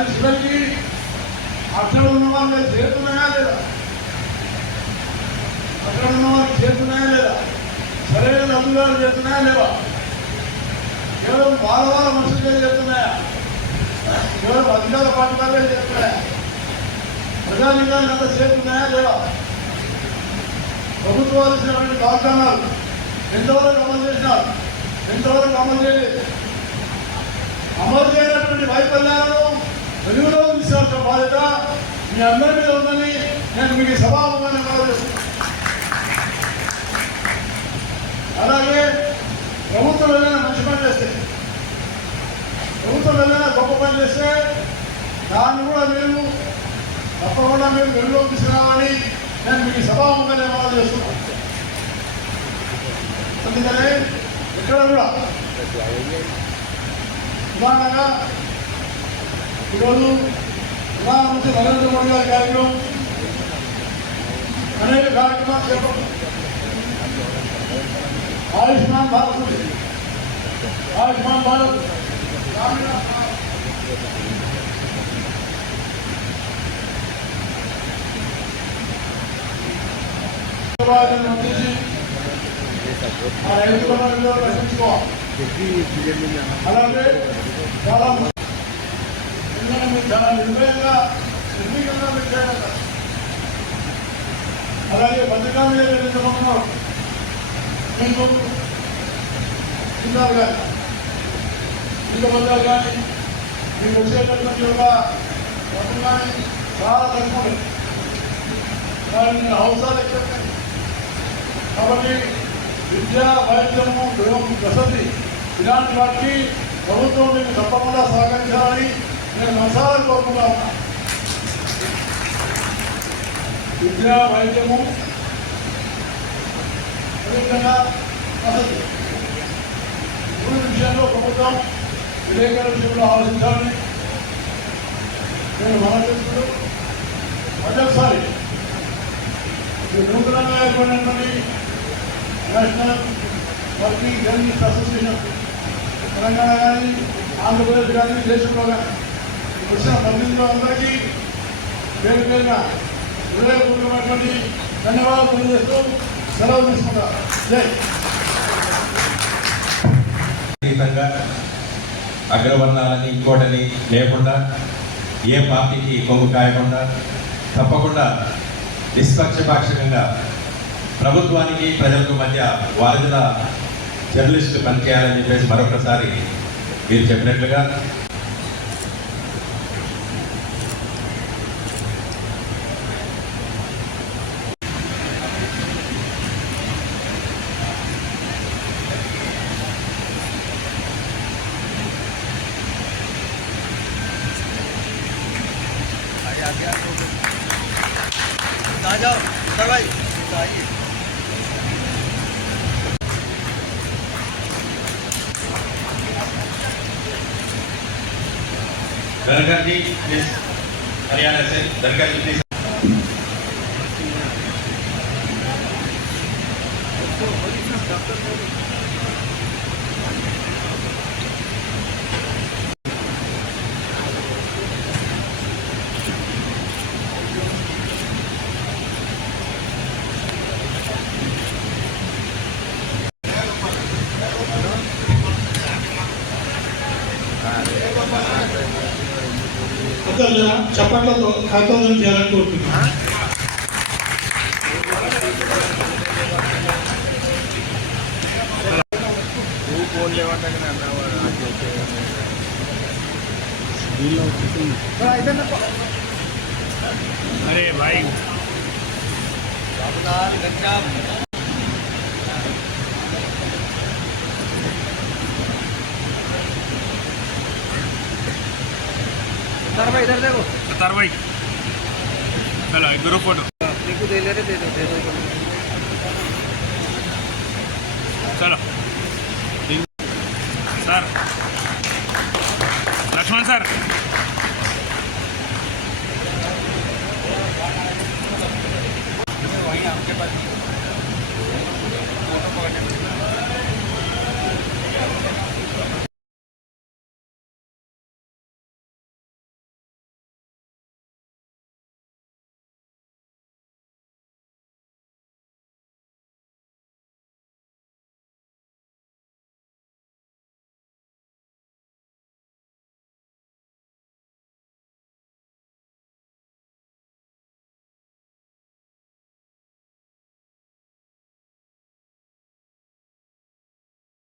కానీ చివరికి అక్కడ ఉన్న వాళ్ళు చేరుతున్నాయా లేదా, అక్కడ ఉన్న వాళ్ళకి చేరుతున్నాయా లేదా, సరైన లబ్ధిదారులు చేస్తున్నాయా లేవా, కేవలం వాళ్ళ మనుషులే చేస్తున్నాయా, కేవలం అధికార పార్టీ వాళ్ళే చేస్తున్నాయా, ప్రజానికాన్ని అంతా చేరుతున్నాయా లేవా, ప్రభుత్వాలు ఇచ్చినటువంటి వాగ్దానాలు ఎంతవరకు అమలు చేసినారు, ఎంతవరకు అమలు చేయలేదు, అమలు చేయనటువంటి వైఫల్యాలను వెలుగులోకి తీసుకోవాల్సిన బాధ్యత మీ అందరి మీద ఉందని నేను మీకు సభాముఖంగా భావిస్తున్నాను. అలాగే ప్రభుత్వం ఏదైనా మంచి పని చేస్తే, ప్రభుత్వం ఏదైనా గొప్ప పని చేస్తే దాన్ని కూడా మీరు తప్పకుండా మీరు వెలుగులోకి తీసుకురావాలని నేను మీకు సభాముఖంగా భావన చేస్తున్నాను. అందుకనే ఇక్కడ కూడా ఉదాహరణగా ఈరోజు ప్రధానమంత్రి నరేంద్ర మోడీ గారి కార్యక్రమం అనేక కార్యక్రమాలు చేపట్టారు. ఆయుష్మాన్ భారత్, ఆయుష్మాన్ భారత్ అలాగే చాలా చాలా నిర్భయంగా నిర్వీకంగా పెట్టారు. అలాగే భద్రతా మీద నిర్వహించబోతున్నారు. మీకు చిన్నారు కానీ ఇంత భద్రాలు కానీ మీకు వచ్చేటటువంటి ఒక మొత్తం కానీ చాలా తక్కువ వారిని అవసరాలు ఎక్కువ. కాబట్టి విద్య, వైద్యము, గృహం, వసతి ఇలాంటి వాటికి ప్రభుత్వం మీకు తప్పకుండా సహకరించాలని నేను మనసారా కోరుకుంటా ఉన్నా. విద్య, వైద్యము, అదేవిధంగా వసతి మూడు విషయంలో ప్రభుత్వం విలేకరుల విషయంలో ఆలోచించాలని నేను మనం చేస్తూ మొదటిసారి ఈ నూతనంగా ఏర్పడినటువంటి national working journalist association Telangana కానీ ఆంధ్రప్రదేశ్ కానీ దేశంలో కానీ వచ్చిన 18 అందరికీ పేరు పేరున హృదయపూర్వకమైనటువంటి ధన్యవాదాలు తెలియజేస్తూ సెలవు తీసుకుంటారు. జై అగ్రవర్ణాలని ఇంకోటని లేకుండా ఏ పార్టీకి కొమ్ము కాయకుండా తప్పకుండా నిష్పక్షపాక్షకంగా ప్రభుత్వానికి ప్రజలకు మధ్య వారిన జర్నలిస్టులు పనిచేయాలని చెప్పేసి మరొకసారి మీరు చెప్పినట్లుగా धनखड़ जी प्लीज, हरियाणा से धनखड़ जी प्लीज। చప్పట్లతో ఖాతాలను చేయాలని కోరుతున్నాను. अरे भाई भाई इधर देखो सतार भाई चलो एक ग्रुप फोटो दे ले रहे दे दो चलो सर लक्ष्मण सर